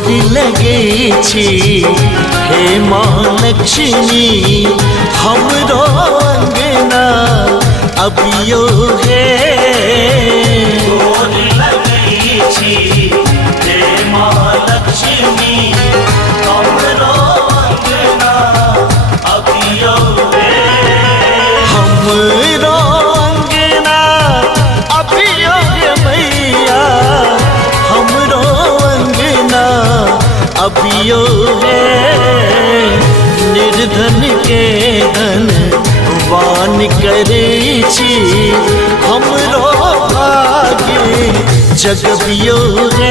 गोरी लगे छी हे महालक्ष्मी हमरो अंगना अबियो हे। गोरी लगे छी हे महालक्ष्मी हमरो अंगना अबियो हे। हमरो अंगना अबियो हे मैया हमरो अंगना अबियो है। निर्धन के धन वान करे छी हमरो भाग्य जगबियो है।